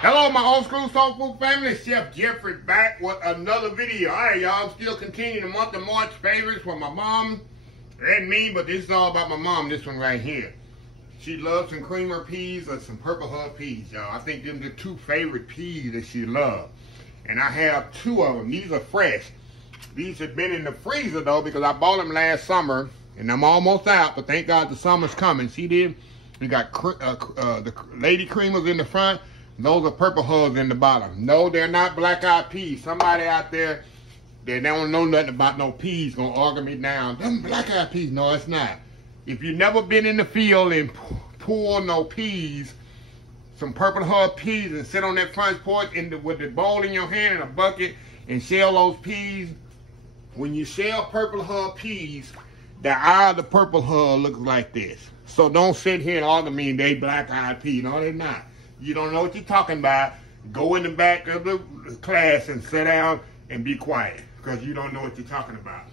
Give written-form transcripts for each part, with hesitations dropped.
Hello, my old school soul food family. Chef Jeffrey back with another video. All right, y'all. Still continuing the month of March favorites for my mom and me, but this is all about my mom. This one right here. She loves some creamer peas or some purple hub peas, y'all. I think them the two favorite peas that she loves. And I have two of them. These are fresh. These have been in the freezer though because I bought them last summer, and I'm almost out. But thank God the summer's coming. See them? We got the lady creamers in the front. Those are purple hubs in the bottom. No, they're not black-eyed peas. Somebody out there that don't know nothing about no peas gonna argue me down. Them black-eyed peas. No, it's not. If you've never been in the field and pull no peas, some purple hub peas, and sit on that front porch with the bowl in your hand and a bucket and shell those peas, when you shell purple hub peas, the eye of the purple hub looks like this. So don't sit here and argue me they black-eyed peas. No, they're not. You don't know what you're talking about. Go in the back of the class and sit down and be quiet because you don't know what you're talking about.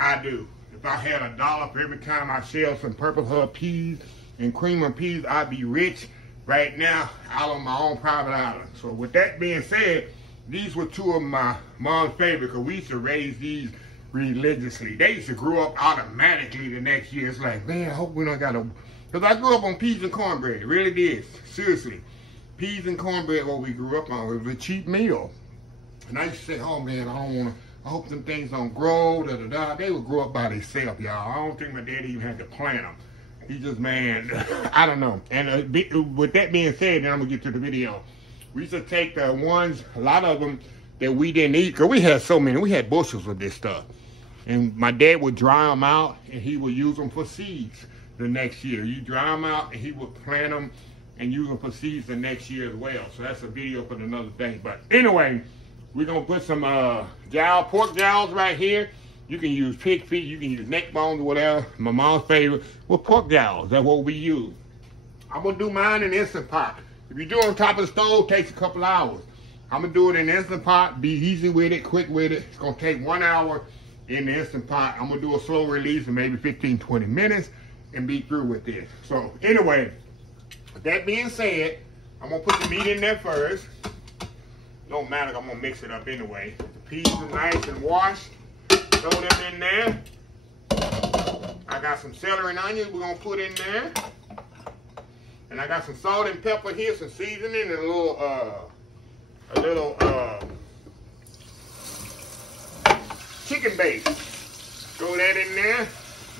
I do. If I had $1 for every time I shell some purple hub peas and creamer peas, I'd be rich right now out on my own private island. So with that being said, these were two of my mom's favorite because we used to raise these religiously. They used to grow up automatically the next year. It's like, man, I hope we don't got to, because I grew up on peas and cornbread. It really did. Seriously. Peas and cornbread, what we grew up on, it was a cheap meal. And I used to say, oh man, I hope them things don't grow, da-da-da. They would grow up by themselves, y'all. I don't think my daddy even had to plant them. He just, man, I don't know. And with that being said, then I'm gonna get to the video. We used to take the ones, a lot of them that we didn't eat, because we had so many, we had bushels of this stuff. And my dad would dry them out and he would use them for seeds the next year. You dry them out and he would plant them and use them for seeds the next year as well. So that's a video for another thing. But anyway, we're gonna put some pork jowls right here. You can use pig feet, you can use neck bones or whatever. My mom's favorite. Well, pork jowls, that's what we use. I'm gonna do mine in Instant Pot. If you do it on top of the stove, it takes a couple hours. I'm gonna do it in Instant Pot, be easy with it, quick with it. It's gonna take 1 hour in the Instant Pot. I'm gonna do a slow release of maybe 15, 20 minutes and be through with this. So anyway, with that being said, I'm gonna put the meat in there first. Don't matter, I'm gonna mix it up anyway. The peas are nice and washed. Throw them in there. I got some celery and onions we're gonna put in there. And I got some salt and pepper here, some seasoning, and a little chicken base. Throw that in there.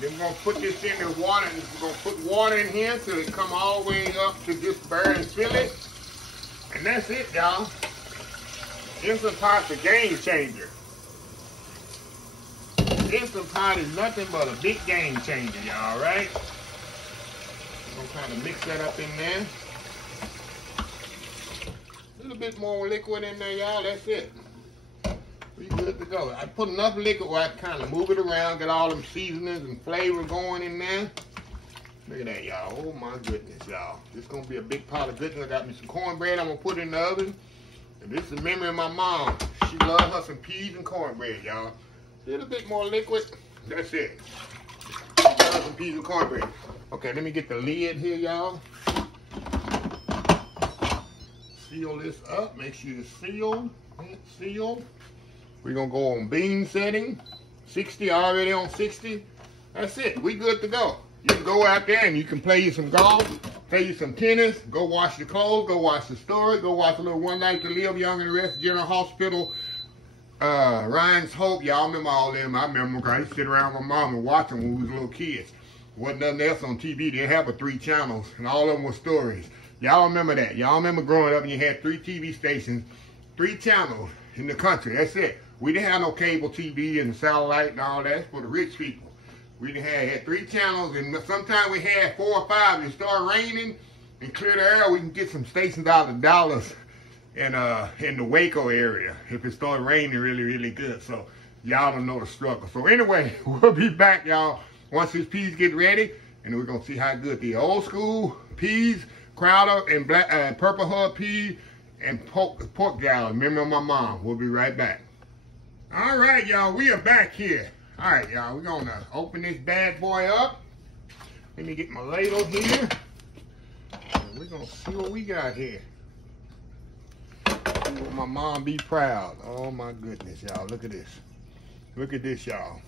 Then we're gonna put this in the water, and we're gonna put water in here till it come all the way up to just barely fill it. And that's it, y'all. Instant Pot's a game changer. Instant Pot is nothing but a big game changer, y'all, right? We're gonna kind of mix that up in there. A little bit more liquid in there, y'all, that's it. We good to go. I put enough liquid where I kind of move it around, get all them seasonings and flavor going in there. Look at that, y'all. Oh my goodness, y'all. This is gonna be a big pot of goodness. I got me some cornbread I'm gonna put in the oven. And this is a memory of my mom. She loved her some peas and cornbread, y'all. A little bit more liquid. That's it. She loved some peas and cornbread. Okay, let me get the lid here, y'all. Seal this up. Make sure it's sealed. It's sealed. We're gonna go on bean setting, 60, already on 60. That's it, we good to go. You can go out there and you can play you some golf, play you some tennis, go wash your clothes, go watch the story, go watch a little One Life to Live, Young and the Rest, General Hospital, Ryan's Hope. Y'all remember all them? I remember because I used to sit around with my mom and watch them when we was little kids. Wasn't nothing else on TV. They have 3 channels and all of them were stories. Y'all remember that. Y'all remember growing up and you had 3 TV stations, 3 channels in the country. That's it. We didn't have no cable TV and satellite and all that. That's for the rich people. We had 3 channels, and sometimes we had 4 or 5. It started raining and clear the air. We can get some stations out of Dallas and in the Waco area if it started raining really, really good. So y'all don't know the struggle. So anyway, we'll be back, y'all, once these peas get ready, and we're gonna see how good the old school peas, Crowder and black purple hub peas, and pork jowl. Remember my mom. We'll be right back. All right, y'all, we are back here. All right, y'all, we're gonna open this bad boy up. Let me get my ladle here. And we're gonna see what we got here. Will my mom be proud? Oh my goodness, y'all. Look at this. Look at this, y'all.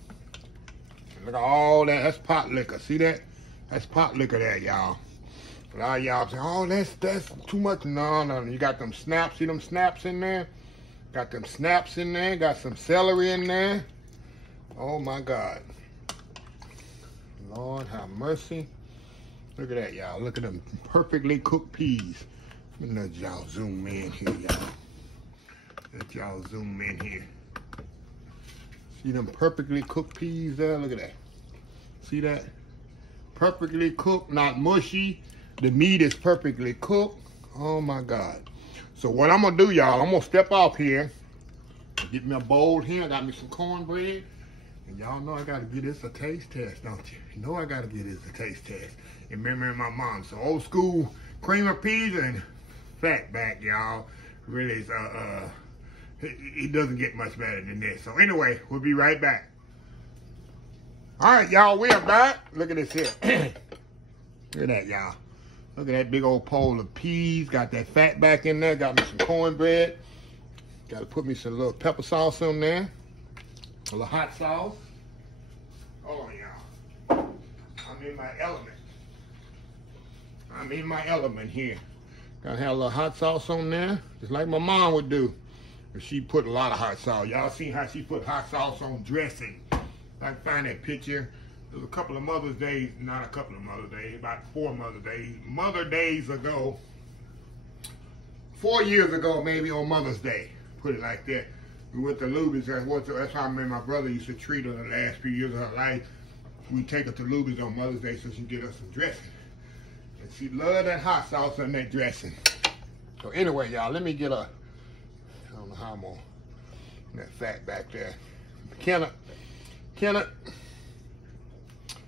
Look at all that. That's pot liquor. See that? That's pot liquor there, y'all. A lot of y'all say, oh, that's too much. No, no. You got them snaps. See them snaps in there? Got them snaps in there. Got some celery in there. Oh my God. Lord have mercy. Look at that, y'all. Look at them perfectly cooked peas. Let y'all zoom in here, y'all. Let y'all zoom in here. See them perfectly cooked peas there? Look at that. See that? Perfectly cooked, not mushy. The meat is perfectly cooked. Oh my God. So what I'm gonna do, y'all, I'm gonna step off here. Get me a bowl here. I got me some cornbread. And y'all know I gotta give this a taste test, don't you? You know I gotta give this a taste test. In memory of my mom. So old school cream of peas and fat back, y'all. Really, is, it doesn't get much better than this. So anyway, we'll be right back. All right, y'all, we are back. Look at this here. Look at that, y'all. Look at that big old pole of peas. Got that fat back in there. Got me some cornbread. Got to put me some little pepper sauce in there. A little hot sauce. Hold on, y'all. I'm in my element. I'm in my element here. Gotta have a little hot sauce on there, just like my mom would do. But she put a lot of hot sauce. Y'all seen how she put hot sauce on dressing. If I can find that picture. There was a couple of Mother's Days, not a couple of Mother's Days, about 4 Mother Days ago. 4 years ago, maybe on Mother's Day. Put it like that. We went to Luby's. That's how I remember my brother used to treat her the last few years of her life. We'd take her to Luby's on Mother's Day so she'd get us some dressing. And she loved that hot sauce and that dressing. So anyway, y'all, let me get I don't know how I'm on that fat back there. Kenneth,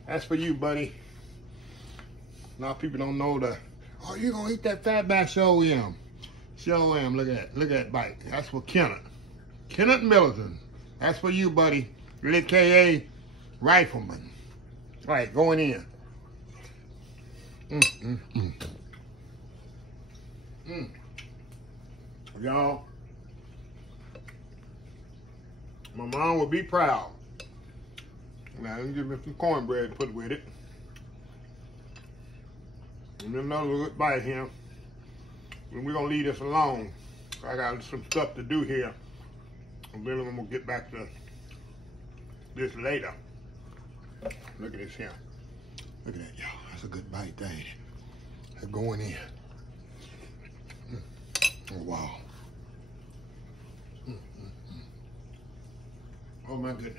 that's for you, buddy. A lot of people don't know oh, you gonna eat that fat back? Show him. Show him. Look at that bite. That's for Kenneth. Kenneth Middleton. That's for you, buddy. You're KA Rifleman. All right, going in. Y'all, my mom would be proud. Now, let me give me some cornbread to put with it. And then another good bite here. And we're going to leave this alone. I got some stuff to do here. And then I'm going to get back to this later. Look at this here. Look at that, y'all. That's a good bite, ain't it? That's going in. Oh, wow. Oh, my goodness.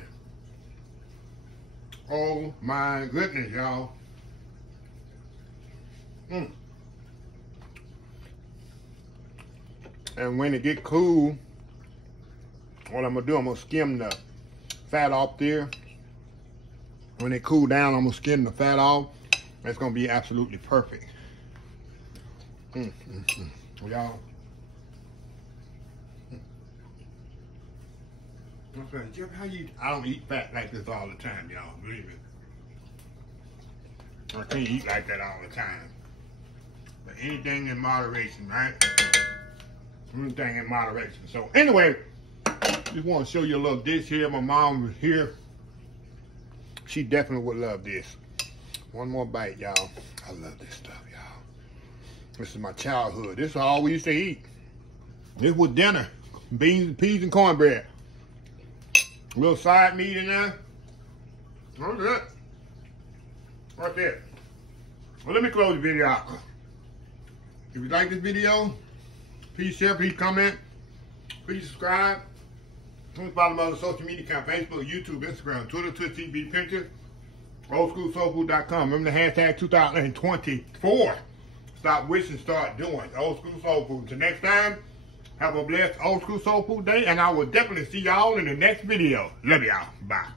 Oh, my goodness, y'all. And when it get cool, what I'm going to do, I'm going to skim the fat off there. When it cool down, I'm going to skim the fat off. That's going to be absolutely perfect. Y'all. Jeff, how you? I don't eat fat like this all the time, y'all. Believe me. I can't eat like that all the time. But anything in moderation, right? Anything in moderation. So anyway, just want to show you a little dish here. My mom was here. She definitely would love this. One more bite, y'all. I love this stuff, y'all. This is my childhood. This is all we used to eat. This was dinner. Beans, peas, and cornbread. A little side meat in there. That's it. Right there. Well, let me close the video out. If you like this video, please share, please comment, please subscribe. Please follow my other social media account, Facebook, YouTube, Instagram, Twitter, Twitch, TV, Pinterest, oldschoolsoulfood.com. Remember the hashtag 2024. Stop wishing, start doing. Old School Soul Food. Until next time, have a blessed Old School Soul Food day, and I will definitely see y'all in the next video. Love y'all. Bye.